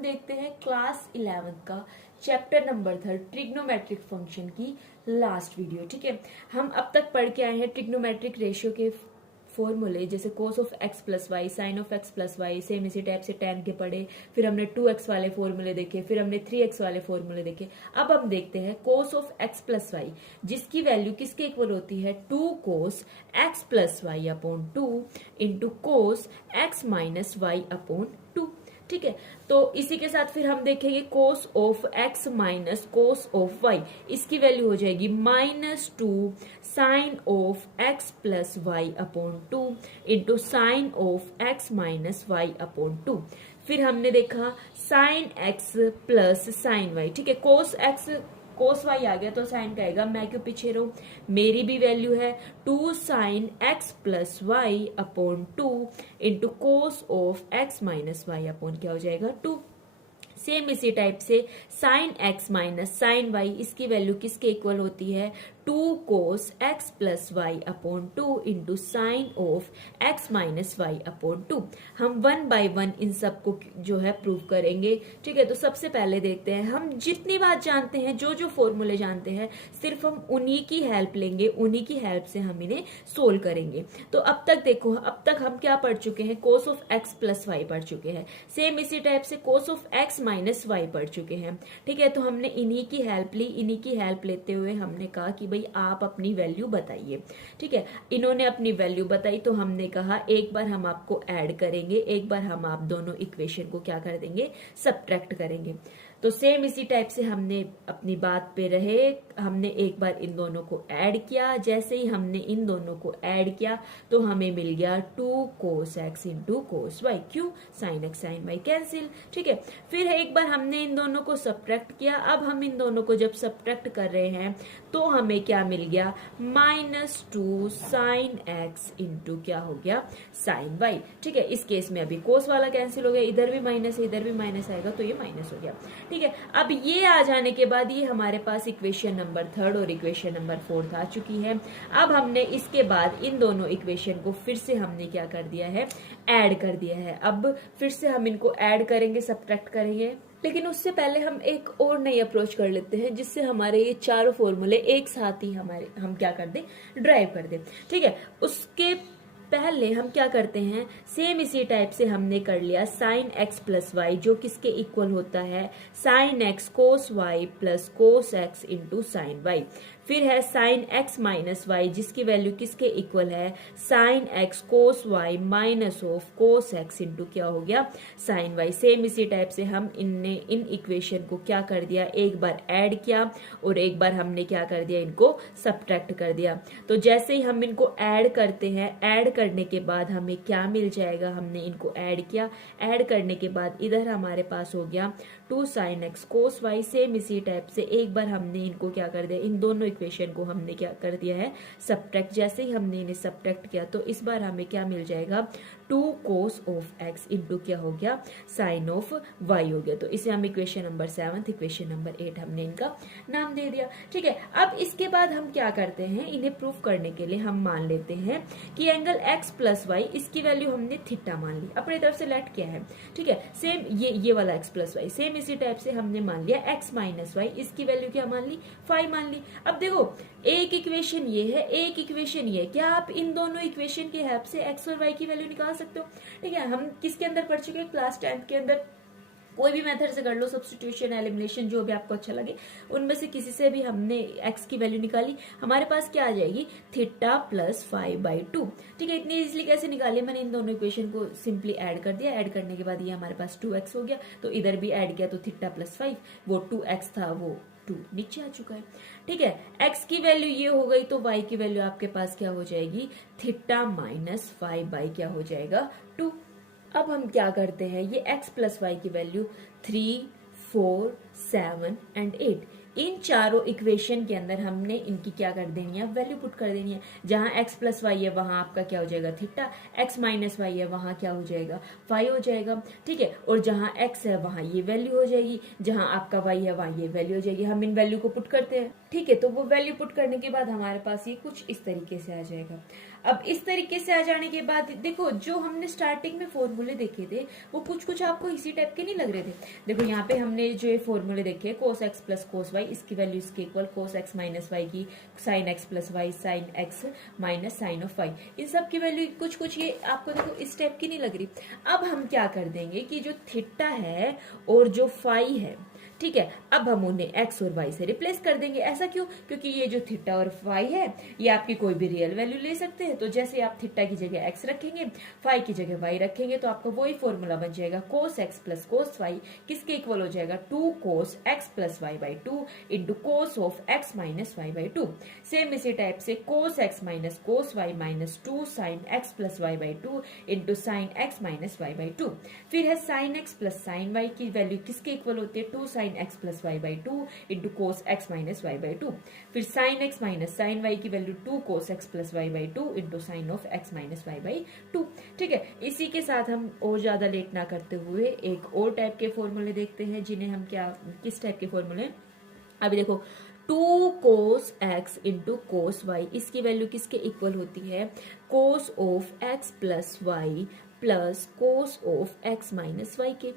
हम देखते हैं क्लास 11 का चैप्टर नंबर 3 ट्रिग्नोमेट्रिक फंक्शन की लास्ट वीडियो। ठीक है, हम अब तक पढ़ के आए हैं ट्रिग्नोमेट्रिक रेशियो के फॉर्मूले, जैसे cos of x plus Y, sine of x plus y, same इसी टाइप से tan के पढ़े, फिर हमने 2x वाले फॉर्मूले देखे, फिर हमने 3x वाले फॉर्मूले देखे। अब हम देखते हैं cos of x plus y, जिसकी वैल्यू किसके इक्वल होती है 2 cos x plus y upon 2 into cos x minus y upon 2। ठीक है, तो इसी के साथ फिर हम देखेंगे cos of x minus cos of y, इसकी वैल्यू हो जाएगी -2 sine of x plus y upon 2 into sine of x minus y upon 2। फिर हमने देखा sine x plus sine y. ठीक है, कोस वाई आ गया तो साइन का आएगा, मैं क्यों पीछे रहूं, मेरी भी वैल्यू है 2 sine x plus y upon 2 into cos of x minus y upon क्या हो जाएगा 2। सेम इसी टाइप से sine x minus sine y, इसकी वैल्यू किसके इक्वल होती है 2 cos x plus y upon 2 into sine of x minus y upon 2। हम 1 बाय 1 इन सबको जो है प्रूव करेंगे। ठीक है, तो सबसे पहले देखते हैं, हम जितनी बात जानते हैं, जो जो फॉर्मूले जानते हैं, सिर्फ हम उन्हीं की हेल्प लेंगे, उन्हीं की हेल्प से हम इन्हें सोल्व करेंगे। तो अब तक देखो, अब तक हम क्या पढ़ चुके हैं, cos of x plus y पढ़ चुके हैं, सेम इसी टाइप से cos of x minus y पढ़ चुके हैं। ठीक है, तो हमने इन्हीं की हेल्प ली, इन्हीं की हेल्प लेते हुए हमने कहा कि भाई आप अपनी वैल्यू बताइए। ठीक है, इन्होंने अपनी वैल्यू बताई तो हमने कहा एक बार हम आपको ऐड करेंगे, एक बार हम आप दोनों इक्वेशन को क्या कर देंगे, सब्ट्रैक्ट करेंगे। तो सेम इसी टाइप से हमने अपनी बात पे रहे, हमने एक बार इन दोनों को ऐड किया, जैसे ही हमने इन दोनों को ऐड किया तो हमें मिल गया 2 cos x into cos Y. क्यों, sine X sine Y cancel. ठीक है, फिर एक बार हमने इन दोनों को सब्ट्रैक्ट किया, अब हम इन दोनों को जब सब्ट्रैक्ट कर रहे हैं तो हमें क्या मिल गया -2 साइन एक्स इंटू क्या हो गया साइन वाई। ठीक है, इस केस में अभी कोस वाला कैंसिल हो गया, इधर भी माइनस है, इधर भी माइनस आएगा तो ये माइनस हो गया। ठीक है, अब ये आ जाने के बाद ये हमारे पास इक्वेशन नंबर 3 और इक्वेशन नंबर 4 आ चुकी है। अब हमने इसके बाद इन दोनों इक्वेशन को फिर से हमने क्या कर दिया है, ऐड कर दिया है। अब फिर से हम इनको ऐड करेंगे, सब्ट्रैक्ट करेंगे, लेकिन उससे पहले हम एक और नई अप्रोच कर लेते हैं, जिससे हमारे ये चारों फॉर्मूले एक साथ ही हम क्या कर दें, ड्राइव कर दें। ठीक है, उसके पहले हम क्या करते हैं, सेम इसी टाइप से हमने कर लिया साइन एक्स प्लस वाई, जो किसके इक्वल होता है sine X cos Y plus cos x into sine Y. फिर है साइन एक्स माइनस वाई, जिसकी वैल्यू किसके इक्वल है sine X cos Y minus of cos x into क्या हो गया साइन वाई। सेम इसी टाइप से हम इन इक्वेशन को क्या कर दिया, एक बार ऐड किया और एक बार हमने क्या कर दिया, इनको सब्ट्रैक्ट कर दिया। तो जैसे ही हम इनको ऐड करते हैं, ऐड करने के बाद हमें क्या मिल जाएगा, हमने इनको ऐड किया, ऐड करने के बाद इधर हमारे पास हो गया 2 sine X cos Y. Same इसी टाइप से एक बार हमने इनको क्या कर दिया, इन दोनों इक्वेशन को हमने क्या कर दिया है सब्ट्रैक्ट। जैसे ही हमने इन्हें सब्ट्रैक्ट किया तो इस बार हमें क्या मिल जाएगा 2 कोस ऑफ एक्स इंटू क्या हो गया साइन ऑफ वाई हो गया। तो इसे हम इक्वेशन नंबर 7, इक्वेशन नंबर 8 हमने इनका नाम दे दिया। ठीक है, अब इसके बाद हम क्या करते हैं, इन्हें प्रूफ करने के लिए हम मान लेते हैं कि एंगल एक्स प्लस वाई, इसकी वैल्यू हमने थीटा मान ली, अपनी तरफ से लेट किया है। ठीक है, सेम ये वाला एक्स प्लस वाई, सेम इसी टाइप से हमने मान लिया एक्स माइनस वाई, इसकी वैल्यू क्या मान ली 5 मान ली। अब देखो, एक इक्वेशन ये है, एक इक्वेशन ये, क्या आप इन दोनों इक्वेशन की हेल्प से एक्स और वाई की वैल्यू निकाल सकते हो। ठीक है, हम किसके अंदर पढ़ चुके हैं, क्लास 10 के अंदर, कोई भी मेथड से कर लो, सब्स्टिट्यूशन एलिमिनेशन जो भी आपको अच्छा लगे, उनमें से किसी से भी हमने एक्स की वैल्यू निकाली, हमारे पास क्या आ जाएगी थीटा प्लस 5/2। ठीक है, इतनी इजीली कैसे निकाली, मैंने इन दोनों इक्वेशन को सिंपली ऐड कर दिया, ऐड करने के बाद ये हमारे पास 2x हो गया, तो इधर भी ऐड किया तो थीटा प्लस 5, वो 2x था वो 2 नीचे आ चुका है। ठीक है, x की वैल्यू ये हो गई तो y की वैल्यू आपके पास क्या हो जाएगी थीटा माइनस 5 क्या हो जाएगा 2। अब हम क्या करते हैं, ये x प्लस वाई की वैल्यू 3, 4, 7 एंड 8, इन चारों इक्वेशन के अंदर हमने इनकी क्या कर देनी है, वैल्यू पुट कर देनी है। जहां x प्लस वाई है वहां आपका क्या हो जाएगा थीटा, x माइनस वाई है वहां क्या हो जाएगा फाई हो जाएगा, ठीक है। और जहां x है वहां ये वैल्यू हो जाएगी, जहां आपका y है वहां ये वैल्यू हो जाएगी। हम इन वैल्यू को पुट करते हैं, ठीक है। तो वो वैल्यू पुट करने के बाद हमारे पास ये कुछ इस तरीके से आ जाएगा। अब इस तरीके से आ जाने के बाद देखो जो हमने स्टार्टिंग में फॉर्मूले देखे थे वो कुछ कुछ आपको इसी टाइप के नहीं लग रहे थे। देखो यहाँ पे हमने जो फॉर्मूले देखे cos x plus cos Y, इसकी वैल्यू इसके equal cos x minus Y की sine x plus Y sine x minus sine of Y, इन सब की वैल्यू कुछ कुछ ये आपको देखो इस टाइप की नहीं लग रही। अब हम क्या कर देंगे कि जो थीटा है और जो फाई है, ठीक है, अब हम उन्हें x और y से रिप्लेस कर देंगे। ऐसा क्यों? क्योंकि ये जो थीटा और फाई है ये आपकी कोई भी रियल वैल्यू ले सकते हैं। तो जैसे आप थीटा की जगह x रखेंगे, फाई की जगह y रखेंगे, तो आपका वही फॉर्मूला बन जाएगा cos x plus cos y किसके इक्वल हो जाएगा 2 cos x plus y by 2 into cos of x minus y by 2। Same इसी टाइप से cos x minus cos Y minus 2 sine x plus y by 2 into sine x minus y by 2। फिर है sine x plus sine y की value किसके equal होती है 2 sine x plus y by 2 into cos x minus y by 2। फिर sine x minus sine y की value 2 cos x plus y by 2 into sine of x minus y by 2, ठीक है। इसी के साथ हम और ज्यादा लेट ना करते हुए एक और टाइप के फॉर्मूले देखते हैं, जिन्हें हम क्या किस टाइप के फॉर्मूले, अभी देखो 2 cos x into cos Y, इसकी वैल्यू किसके इक्वल होती है cos of x plus y plus cos of x minus y के।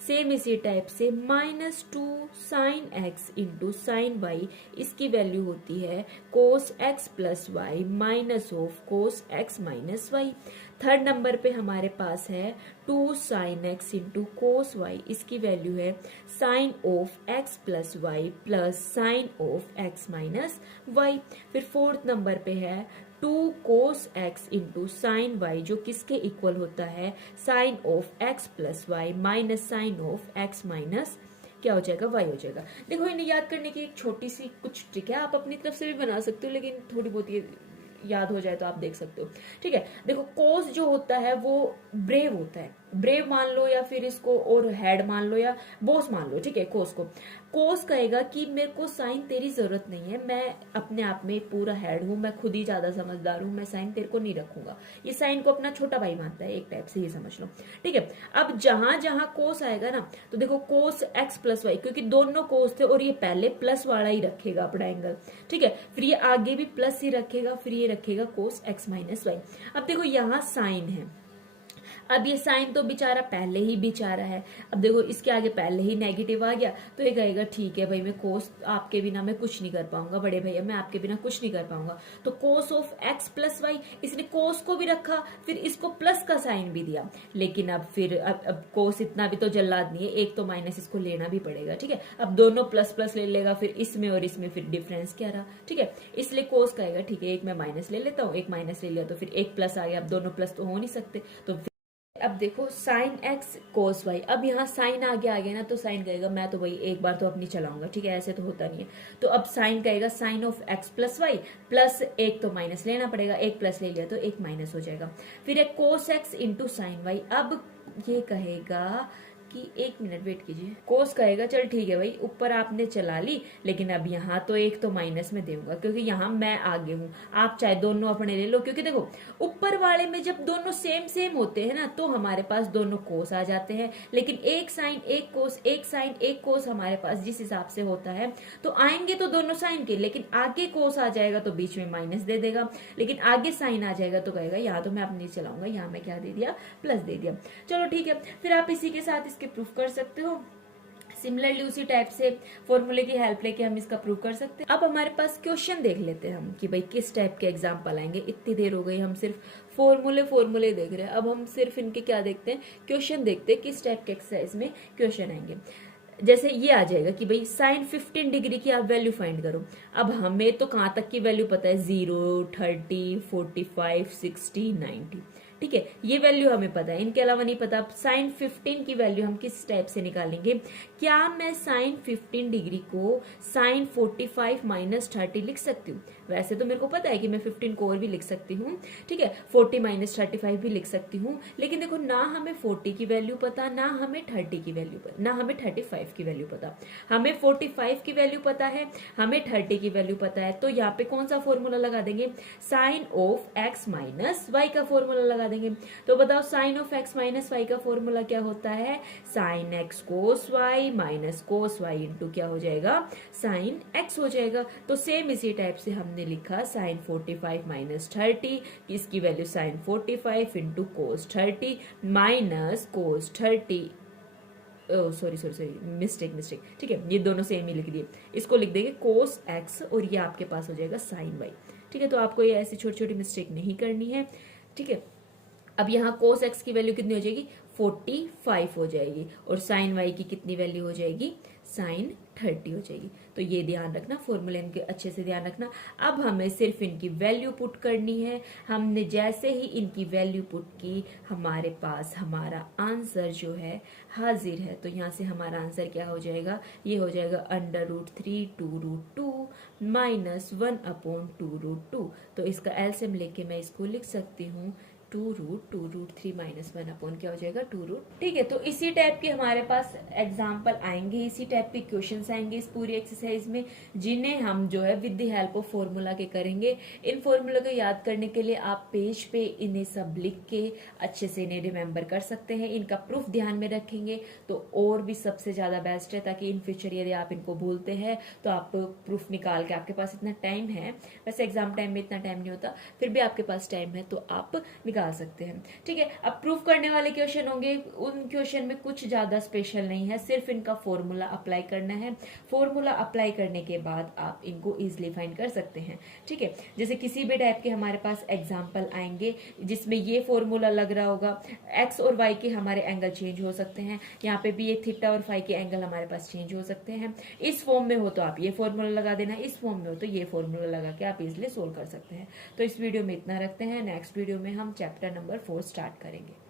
सेम इसी टाइप से minus 2 sine x into sine y, इसकी वैल्यू होती है cos x plus y minus of cos x minus y. Third number पे हमारे पास है 2 sine x into cos Y, इसकी वैल्यू है sine of x plus y plus sine of x minus y. फिर फोर्थ नंबर पे है 2 cos x into sine y, जो किसके इक्वल होता है sine of x plus y minus sine of x minus क्या हो जाएगा वाई हो जाएगा। देखो इन्हें याद करने की एक छोटी सी कुछ ट्रिक है, आप अपनी तरफ से भी बना सकते हो, लेकिन थोड़ी बहुत ये याद हो जाए तो आप देख सकते हो, ठीक है। देखो कोस जो होता है वो ब्रेव होता है, ब्रेव मान लो या फिर इसको और हेड मान लो या बॉस मान लो, ठीक है। कोस को कोस कहेगा कि मेरे को साइन तेरी जरूरत नहीं है, मैं अपने आप में पूरा हेड हूं, मैं खुद ही ज्यादा समझदार हूं, मैं साइन तेरे को नहीं रखूंगा। ये साइन को अपना छोटा भाई मानता है, एक टाइप से ये समझ लो, ठीक है। अब जहां जहां कोस आएगा ना, तो देखो कोस एक्स प्लस वाई, क्योंकि दोनों कोस थे और ये पहले प्लस वाला ही रखेगा अपना एंगल, ठीक है। फिर ये आगे भी प्लस ही रखेगा, फिर ये रखेगा कोस एक्स माइनस वाई। अब देखो यहाँ साइन है, अब ये साइन तो बेचारा पहले ही बेचारा है, अब देखो इसके आगे पहले ही नेगेटिव आ गया, तो ये कहेगा ठीक है भाई मैं कोस आपके बिना मैं कुछ नहीं कर पाऊंगा, बड़े भैया मैं आपके बिना कुछ नहीं कर पाऊंगा। तो cos of x plus y, इसने कोस को भी रखा, फिर इसको प्लस का साइन भी दिया, लेकिन अब फिर अब कोस इतना भी तो जल्लाद नहीं है, एक तो माइनस इसको लेना भी पड़ेगा, ठीक है। अब दोनों प्लस प्लस ले लेगा, फिर इसमें और इसमें फिर डिफरेंस क्या रहा, ठीक है। इसलिए कोस कहेगा ठीक है एक मैं माइनस ले लेता हूँ, एक माइनस ले लिया तो फिर एक प्लस आ गया, अब दोनों प्लस तो हो नहीं सकते, तो अब देखो साइन एक्स कोस वाई, अब यहाँ साइन आगे आ गया ना, तो साइन कहेगा मैं तो भाई एक बार तो अपनी चलाऊंगा, ठीक है, ऐसे तो होता नहीं है। तो अब साइन कहेगा sine of x plus y plus एक तो माइनस लेना पड़ेगा, एक प्लस ले लिया तो एक माइनस हो जाएगा। फिर एक cos x into sine y, अब ये कहेगा कि एक मिनट वेट कीजिए, कोस कहेगा चल ठीक है भाई ऊपर आपने चला ली, लेकिन अब यहाँ तो एक तो माइनस में दूंगा क्योंकि यहाँ मैं आगे हूँ, आप चाहे दोनों अपने ले लो, क्योंकि देखो ऊपर वाले में जब दोनों सेम सेम होते हैं ना तो हमारे पास दोनों कोस आ जाते हैं, लेकिन एक साइन एक कोस, एक साइन एक कोस हमारे पास जिस हिसाब से होता है तो आएंगे तो दोनों साइन के, लेकिन आगे कोस आ जाएगा तो बीच में माइनस दे देगा, लेकिन आगे साइन आ जाएगा तो कहेगा यहाँ तो मैं अपनी चलाऊंगा, यहाँ मैं क्या दे दिया प्लस दे दिया। चलो ठीक है, फिर आप इसी के साथ के प्रूफ कर सकते हो। सिमिलरली उसी टाइप से फॉर्मूले की हेल्प लेके हम इसका प्रूव कर सकते हैं। अब हमारे पास क्वेश्चन देख लेते हैं हम कि भाई किस टाइप के एग्जांपल आएंगे। इतनी देर हो गई हम सिर्फ फॉर्मूले देख रहे हैं, अब हम सिर्फ इनके क्या देखते हैं क्वेश्चन देखते हैं किस टाइप के एक्सरसाइज में क्वेश्चन आएंगे। जैसे ये आ जाएगा कि भाई साइन 15 डिग्री की आप वैल्यू फाइंड करो। अब हमें तो कहां तक की वैल्यू पता है 0, 30, 45, 60, 90, ठीक है, ये वैल्यू हमें पता है, इनके अलावा नहीं पता। साइन 15 की वैल्यू हम किस टाइप से निकालेंगे, क्या मैं साइन 15 डिग्री को साइन 45 माइनस 30 लिख सकती हूँ? वैसे तो मेरे को पता है कि मैं 15 को और भी लिख सकती हूँ, ठीक है, 40 माइनस 35 भी लिख सकती हूँ, लेकिन देखो ना हमें 40 की वैल्यू पता, ना हमें 30 की वैल्यू पता, ना हमें 35 की वैल्यू पता। हमें 45 की वैल्यू पता है, हमें 30 की वैल्यू पता है, तो यहाँ पे कौन सा फॉर्मूला लगा देंगे, sine of x minus Y का फॉर्मूला लगा देंगे। तो बताओ sine of x minus Y का फॉर्मूला क्या होता है, sine X cos Y minus cos Y into क्या हो जाएगा, साइन एक्स हो जाएगा। तो सेम इसी टाइप से हमने लिखा साइन 45 माइनस 30, इसकी value sine 45 into cos 30 minus cos 30, sorry mistake, ठीक है, ये दोनों सेम ही लिख दिए। इसको लिख देंगे कोस एक्स और ये आपके पास हो जाएगा साइन वाई, ठीक है। तो आपको ये ऐसी छोटी छोटी मिस्टेक नहीं करनी है, ठीक है। अब यहाँ कोस एक्स की वैल्यू कितनी हो जाएगी, 45 हो जाएगी, और साइन वाई की कितनी वैल्यू हो जाएगी, साइन 30 हो जाएगी। तो ये ध्यान रखना, फॉर्मूले इनके अच्छे से ध्यान रखना। अब हमें सिर्फ इनकी वैल्यू पुट करनी है। हमने जैसे ही इनकी वैल्यू पुट की, हमारे पास हमारा आंसर जो है हाजिर है। तो यहाँ से हमारा आंसर क्या हो जाएगा, ये हो जाएगा √3 2√2 माइनस 1/2√2। तो इसका एलसीएम लेके मैं इसको लिख सकती हूँ 2√3 माइनस 1 क्या हो जाएगा 2 ठीक है। तो इसी टाइप के हमारे पास एग्जाम्पल आएंगे, इसी टाइप के क्वेश्चंस आएंगे इस पूरी एक्सरसाइज में, जिन्हें हम जो है with the help of formula के करेंगे। इन फॉर्मूला को याद करने के लिए आप पेज पे इन्हें सब लिख के अच्छे से इन्हें रिमेम्बर कर सकते हैं। इनका प्रूफ ध्यान में रखेंगे तो और भी सबसे ज्यादा बेस्ट है, ताकि इन फ्यूचर यदि आप इनको भूलते हैं तो आप प्रूफ निकाल के, आपके पास इतना टाइम है, वैसे एग्जाम टाइम में इतना टाइम नहीं होता, फिर भी आपके पास टाइम है तो आप निकाल सकते हैं, ठीक है। अब प्रूफ करने वाले क्वेश्चन होंगे, उन क्वेश्चन में कुछ ज्यादा स्पेशल नहीं है, सिर्फ इनका फॉर्मूला अप्लाई करना है। फॉर्मूला अप्लाई करने के बाद आप इनको इजीली फाइंड कर सकते हैं, ठीक है। जैसे किसी भी टाइप के हमारे पास एग्जांपल आएंगे जिसमें ये फॉर्मूला लग रहा होगा, एक्स और वाई के हमारे एंगल चेंज हो सकते हैं, यहाँ पे भी ये थीटा और फाई के एंगल हमारे पास चेंज हो सकते हैं। इस फॉर्म में हो तो आप ये फॉर्मूला लगा देना, इस फॉर्म में हो तो ये फॉर्मूला लगा के आप इजिली सोल्व कर सकते हैं। तो इस वीडियो में इतना रखते हैं, नेक्स्ट वीडियो में हम चैप्टर नंबर 4 स्टार्ट करेंगे।